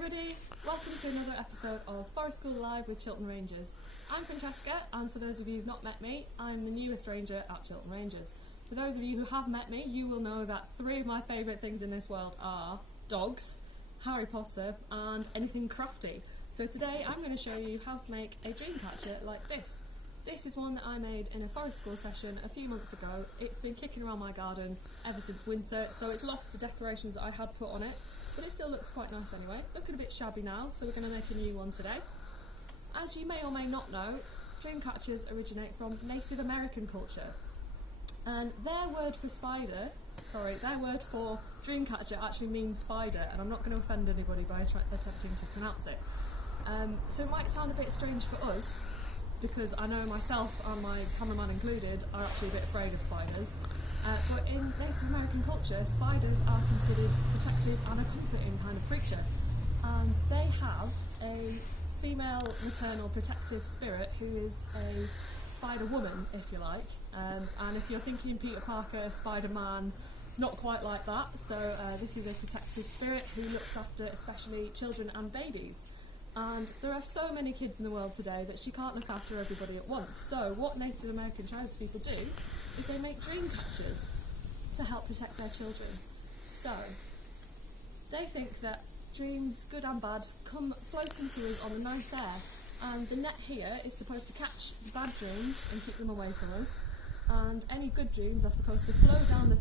everybody, welcome to another episode of Forest School Live with Chiltern Rangers. I'm Francesca, and for those of you who've not met me, I'm the newest ranger at Chiltern Rangers. For those of you who have met me, you will know that three of my favourite things in this world are dogs, Harry Potter, and anything crafty. So today I'm going to show you how to make a dreamcatcher like this. This is one that I made in a forest school session a few months ago. It's been kicking around my garden ever since winter, so it's lost the decorations that I had put on it, but it still looks quite nice anyway. Looking a bit shabby now, so we're going to make a new one today. As you may or may not know, dreamcatchers originate from Native American culture, and their word for dreamcatcher actually means spider, and I'm not going to offend anybody by attempting to pronounce it. So it might sound a bit strange for us, because I know myself and my cameraman included are actually a bit afraid of spiders, but in Native American culture, spiders are considered protective and a comforting kind of creature, and they have a female maternal protective spirit who is a spider woman, if you like, and if you're thinking Peter Parker, Spider-Man, it's not quite like that. So this is a protective spirit who looks after especially children and babies. And there are so many kids in the world today that she can't look after everybody at once. So what Native American tribespeople do is they make dream catchers to help protect their children. So they think that dreams, good and bad, come floating to us on the night air, and the net here is supposed to catch the bad dreams and keep them away from us, and any good dreams are supposed to flow down the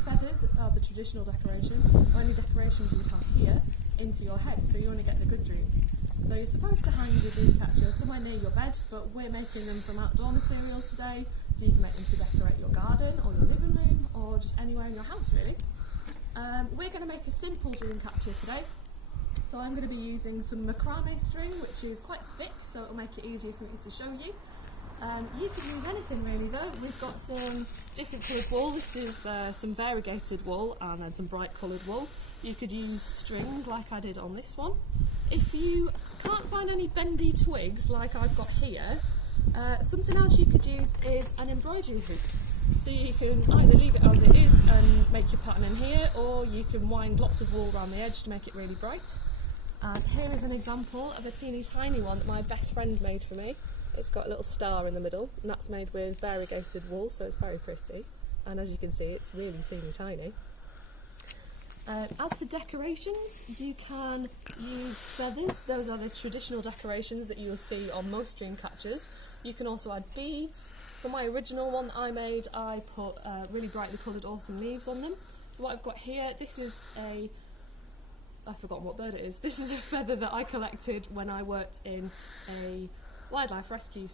feathers of the traditional decoration, or any decorations you have here, into your head, so you only get the good dreams. So you're supposed to hang your dream catcher somewhere near your bed, but we're making them from outdoor materials today, so you can make them to decorate your garden or your living room or just anywhere in your house really. We're going to make a simple dream catcher today, so I'm going to be using some macrame string, which is quite thick, so it'll make it easier for me to show you. You can use anything really though. We've got some different coloured wool. This is some variegated wool and then some bright coloured wool. You could use string like I did on this one. If you can't find any bendy twigs like I've got here, something else you could use is an embroidery hoop. So you can either leave it as it is and make your pattern in here, or you can wind lots of wool around the edge to make it really bright. And here is an example of a teeny tiny one that my best friend made for me. It's got a little star in the middle, and that's made with variegated wool, so it's very pretty. And as you can see, it's really teeny tiny. As for decorations, you can use feathers. Those are the traditional decorations that you will see on most dream catchers. You can also add beads. For my original one that I made, I put really brightly coloured autumn leaves on them. So what I've got here, this is I've forgotten what bird it is. This is a feather that I collected when I worked in a wildlife rescue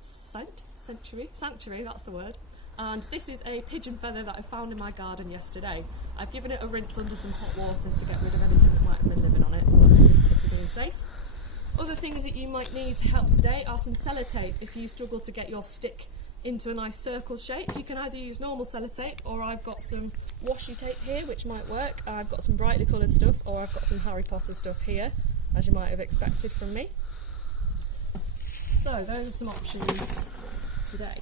sanctuary, that's the word. And this is a pigeon feather that I found in my garden yesterday. I've given it a rinse under some hot water to get rid of anything that might have been living on it, so it's particularly safe. Other things that you might need to help today are some sellotape. If you struggle to get your stick into a nice circle shape, you can either use normal sellotape, or I've got some washi tape here which might work. I've got some brightly coloured stuff, or I've got some Harry Potter stuff here, as you might have expected from me. So those are some options today.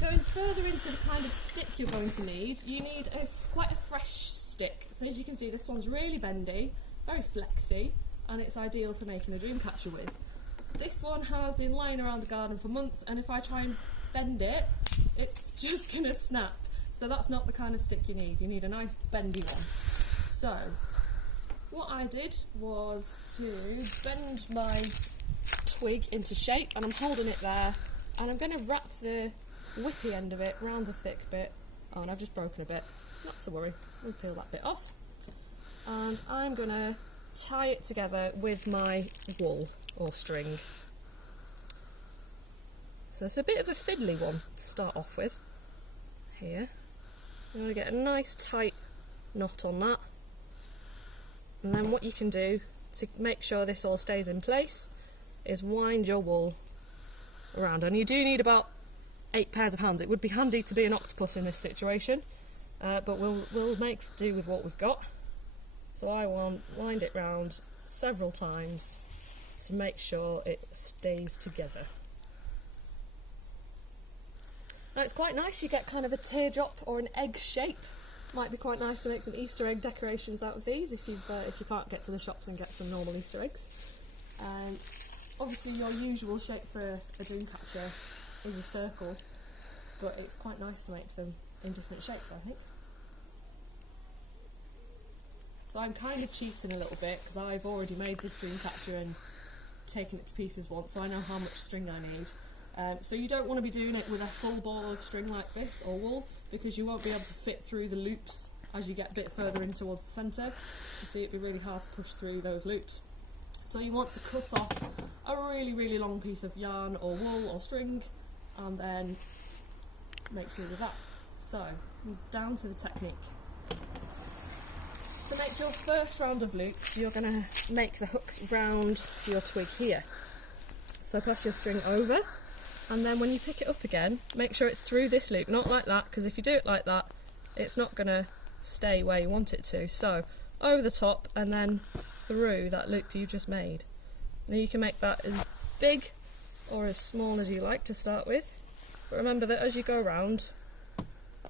Going further into the kind of stick you're going to need, you need quite a fresh stick. So as you can see, this one's really bendy, very flexy, and it's ideal for making a dream catcher with. This one has been lying around the garden for months, and if I try and bend it, it's just going to snap. So that's not the kind of stick you need. You need a nice bendy one. So what I did was to bend my twig into shape, and I'm holding it there, and I'm going to wrap the whippy end of it round the thick bit. Oh, and I've just broken a bit. Not to worry, we'll peel that bit off. And I'm going to tie it together with my wool or string. So it's a bit of a fiddly one to start off with. Here, I'm going to get a nice tight knot on that. And then what you can do to make sure this all stays in place is wind your wool around. And you do need about 8 pairs of hands. It would be handy to be an octopus in this situation, but we'll make do with what we've got. So I wind it round several times to make sure it stays together. Now it's quite nice, you get kind of a teardrop or an egg shape Might be quite nice to make some Easter egg decorations out of these if you can't get to the shops and get some normal Easter eggs. Obviously your usual shape for a dreamcatcher is a circle, but it's quite nice to make them in different shapes, I think. So I'm kind of cheating a little bit because I've already made this dreamcatcher and taken it to pieces once, so I know how much string I need. So you don't want to be doing it with a full ball of string like this or wool, because you won't be able to fit through the loops as you get a bit further in towards the centre. You see, it'd be really hard to push through those loops. So you want to cut off a really, really long piece of yarn or wool or string and then make do with that. So, down to the technique. To make your first round of loops, you're going to make the hooks round your twig here. So pass your string over, and then when you pick it up again, make sure it's through this loop, not like that, because if you do it like that, it's not going to stay where you want it to. So over the top and then through that loop you just made. Now you can make that as big or as small as you like to start with, but remember that as you go around,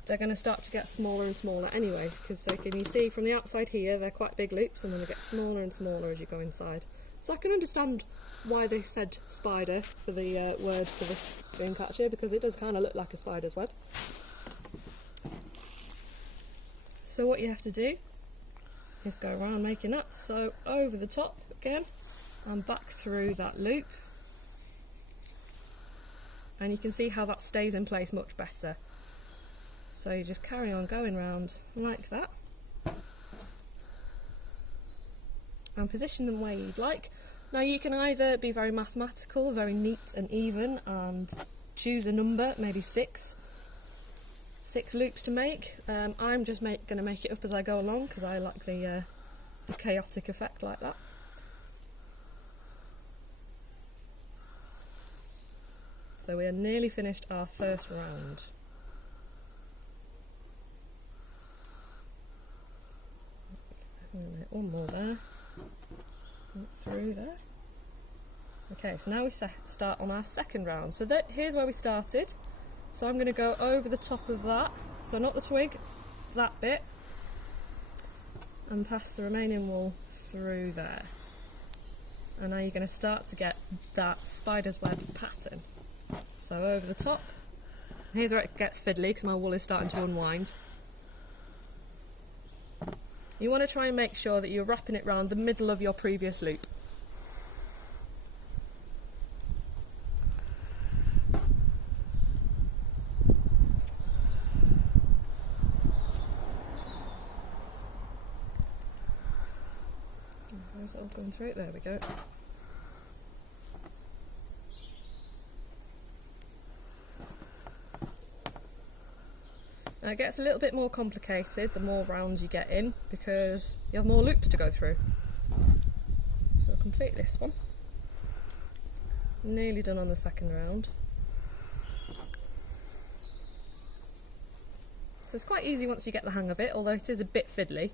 they're going to start to get smaller and smaller anyway, because can you see from the outside here, they're quite big loops, and then they get smaller and smaller as you go inside. So I can understand why they said spider for the word for this dreamcatcher, because it does kind of look like a spider's web. So what you have to do is go around making that, so over the top again and back through that loop, and you can see how that stays in place much better. So you just carry on going round like that and position them where you'd like. Now you can either be very mathematical, very neat and even, and choose a number, maybe six loops to make. I'm just going to make it up as I go along because I like the chaotic effect like that. So we are nearly finished our first round. One more there, through there. Okay, so now we start on our second round. So here's where we started. So I'm going to go over the top of that, so not the twig, that bit, and pass the remaining wool through there. And now you're going to start to get that spider's web pattern. So over the top, here's where it gets fiddly because my wool is starting to unwind. You want to try and make sure that you're wrapping it round the middle of your previous loop. How's it all going through? There we go. Now it gets a little bit more complicated the more rounds you get in, because you have more loops to go through. So I'll complete this one. Nearly done on the second round. So it's quite easy once you get the hang of it, although it is a bit fiddly.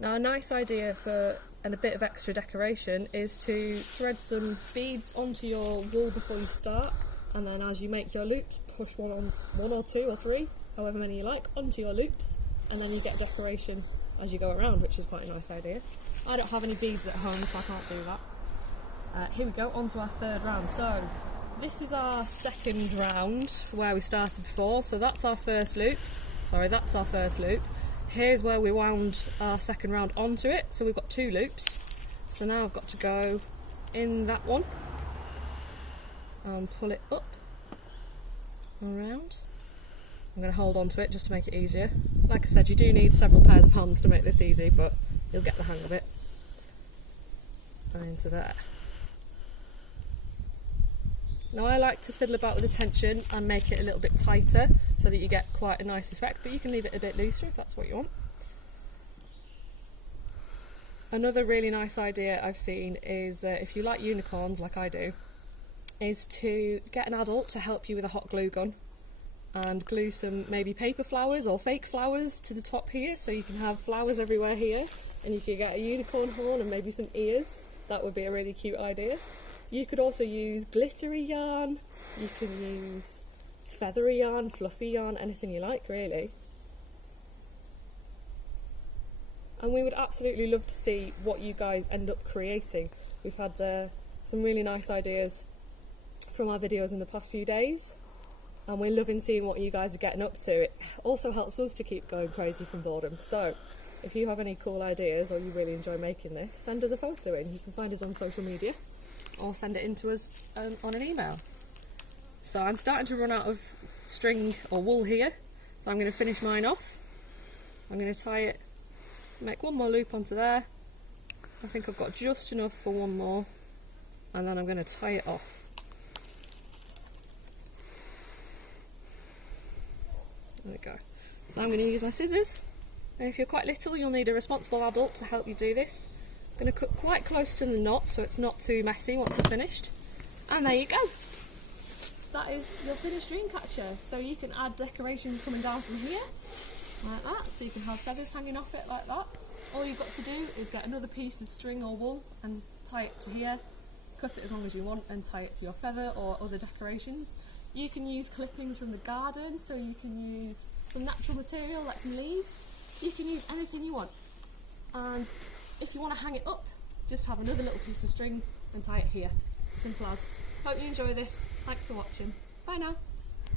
Now a nice idea for a bit of extra decoration is to thread some beads onto your wool before you start. And then as you make your loops, push one or two or three, however many you like, onto your loops, and then you get decoration as you go around, which is quite a nice idea. I don't have any beads at home, so I can't do that. Here we go, on to our third round. So this is our second round where we started before, so that's our first loop. Sorry, that's our first loop. Here's where we wound our second round onto it, so we've got two loops. So now I've got to go in that one and pull it up and around. I'm going to hold on to it just to make it easier. Like I said, you do need several pairs of hands to make this easy, but you'll get the hang of it. And into there. Now I like to fiddle about with the tension and make it a little bit tighter so that you get quite a nice effect, but you can leave it a bit looser if that's what you want. Another really nice idea I've seen is, if you like unicorns like I do, is to get an adult to help you with a hot glue gun and glue some maybe paper flowers or fake flowers to the top here, so you can have flowers everywhere here, and you can get a unicorn horn and maybe some ears. That would be a really cute idea. You could also use glittery yarn, you can use feathery yarn, fluffy yarn, anything you like really. And we would absolutely love to see what you guys end up creating. We've had some really nice ideas from our videos in the past few days, and we're loving seeing what you guys are getting up to. It also helps us to keep going crazy from boredom. So if you have any cool ideas or you really enjoy making this, send us a photo in. You can find us on social media or send it in to us on an email. So I'm starting to run out of string or wool here, so I'm going to finish mine off. I'm going to tie it, make one more loop onto there. I think I've got just enough for one more, and then I'm going to tie it off. There we go. So I'm going to use my scissors, and if you're quite little you'll need a responsible adult to help you do this. I'm going to cut quite close to the knot so it's not too messy once I've finished. And there you go. That is your finished dreamcatcher. So you can add decorations coming down from here, like that, so you can have feathers hanging off it like that. All you've got to do is get another piece of string or wool and tie it to here, cut it as long as you want and tie it to your feather or other decorations. You can use clippings from the garden, so you can use some natural material like some leaves. You can use anything you want. And if you want to hang it up, just have another little piece of string and tie it here. Simple as. Hope you enjoy this. Thanks for watching. Bye now.